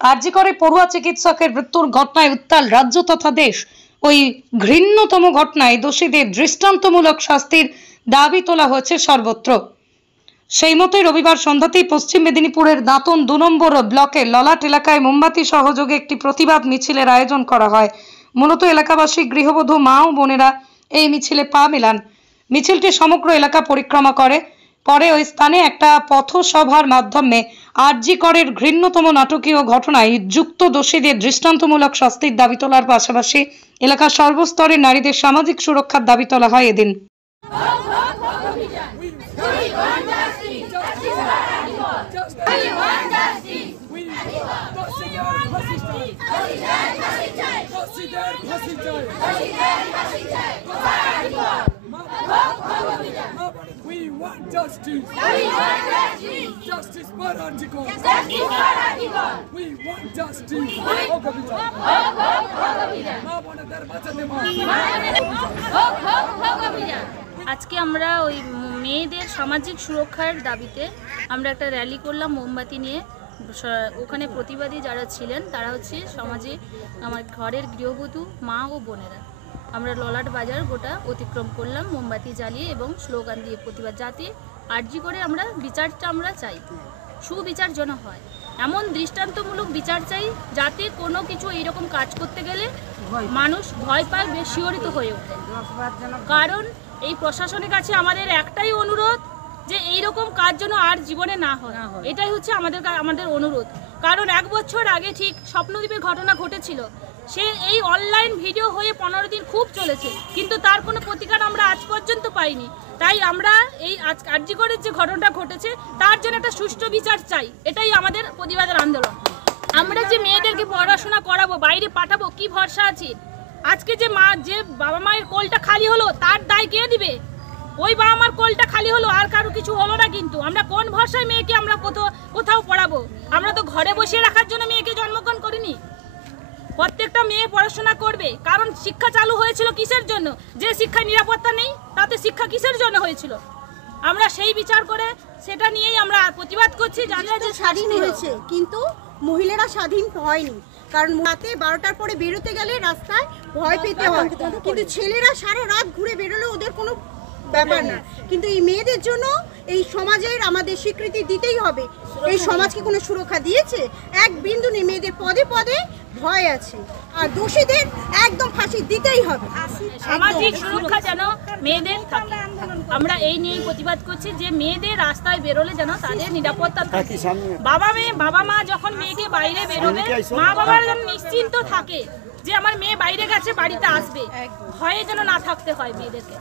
আরজি করে পড়ুয়া চিকিৎসকের মৃত্যুর ঘটনায় উত্তাল রাজ্য তথা দেশ। ওই ঘৃণ্যতম ঘটনায় দোষীদের দৃষ্টান্তমূলক শাস্তির দাবি তোলা হয়েছে সর্বত্র। সেই মতোই রবিবার সন্ধ্যাতেই পশ্চিম মেদিনীপুরের দাঁতন ২ নম্বর ব্লকের ললাট এলাকায় মোমবাতি সহযোগে একটি প্রতিবাদ মিছিলের আয়োজন করা হয়। মূলত এলাকাবাসী, গৃহবধূ, মা ও বোনেরা এই মিছিলে পা মেলান। মিছিলটি সমগ্র এলাকা পরিক্রমা করে। পরে ওই স্থানে একটা পথসভার মাধ্যমে আরজি করের ঘৃণ্যতম নাটকীয় ঘটনায় যুক্ত দোষীদের দৃষ্টান্তমূলক শাস্তির দাবি তোলার পাশাপাশি এলাকার সর্বস্তরের নারীদের সামাজিক সুরক্ষার দাবি তোলা হয় এদিন। We want justice. Justice for Arjikor. We want justice. আজকে আমরা ওই মেয়েদের সামাজিক সুরক্ষার দাবিতে আমরা একটা র্যালি করলাম মোমবাতি নিয়ে। ওখানে প্রতিবাদী যারা ছিলেন তারা হচ্ছে সমাজে আমার ঘরের গৃহবধূ, মা ও বোনেরা। আমরা ললাট বাজার গোটা অতিক্রম করলাম মোমবাতি জ্বালিয়ে এবং স্লোগান দিয়ে প্রতিবাদ, যাতে আরজি করে আমরা বিচারটা আমরা চাই, সুবিচার যেন হয়, এমন দৃষ্টান্তমূলক বিচার চাই যাতে কোনো কিছু এইরকম কাজ করতে গেলে মানুষ ভয় পায়, শিহরিত হয়ে ওঠে। কারণ এই প্রশাসনের কাছে আমাদের একটাই অনুরোধ যে এইরকম কাজ যেন আর জীবনে না হয়, এটাই হচ্ছে আমাদের অনুরোধ। কারণ 1 বছর আগে ঠিক স্বপ্নদ্বীপের ঘটনা ঘটেছিল, সে এই অনলাইন ভিডিও হয়ে 15 দিন খুব চলেছে, কিন্তু তার কোনো প্রতিকার আমরা আজ পর্যন্ত পাইনি। তাই আমরা এই আরজি করের যে ঘটনাটা ঘটেছে তার জন্য একটা সুষ্ঠু বিচার চাই, এটাই আমাদের প্রতিবাদের আন্দোলন। আমরা যে মেয়েদেরকে পড়াশোনা করাবো, বাইরে পাঠাবো, কি ভরসা আছে? আজকে যে বাবা মায়ের কোলটা খালি হলো তার দায় কে দিবে? ওই বাবা মার কোলটা খালি হলো, আর কারো কিছু হলো না, কিন্তু আমরা কোন ভরসায় মেয়েকে আমরা কোথাও পড়াবো? আমরা তো ঘরে বসিয়ে রাখার জন্য মেয়েকে জন্মগ্রহণ করিনি। প্রত্যেকটা মেয়ে পড়াশোনা করবে, কারণ শিক্ষা চালু হয়েছিল কিসের জন্য? যে শিক্ষায় নিরাপত্তা নেই তাতে শিক্ষা কিসের জন্য হয়েছিল? আমরা সেই বিচার করে সেটা নিয়েই আমরা প্রতিবাদ করছি। জানা যে স্বাধীন হয়েছে, কিন্তু মহিলারা স্বাধীন হয়নি, কারণ রাতে 12টার পরে বেরোতে গেলে রাস্তায় ভয় পেতে হয়, কিন্তু ছেলেরা সারা রাত ঘুরে বেরোলে ওদের কোনো ব্যাপার না। কিন্তু এই মেয়েদের জন্য এই সমাজের আমাদের স্বীকৃতি দিতেই হবে। এই সমাজকে কোনো সুরক্ষা দিয়েছে? এক বিন্দু নেই। মেয়েদের পদে পদে ভয় আছে, আর দোষীদের একদম ফাঁসি দিতেই হবে। সামাজিক সুরক্ষা যেন মেয়েদের থাকে, আমরা এই নিয়েই প্রতিবাদ করছি যে মেয়েদের রাস্তায় বেরোলে যেন তাদের নিরাপত্তা থাকে। বাবা মা যখন মেয়েকে বাইরে বেরোবে, মা বাবার যেন নিশ্চিন্ত থাকে যে আমার মেয়ে বাইরে গেছে, বাড়িতে আসবে, ভয়ে যেন না থাকতে হয় মেয়েদেরকে।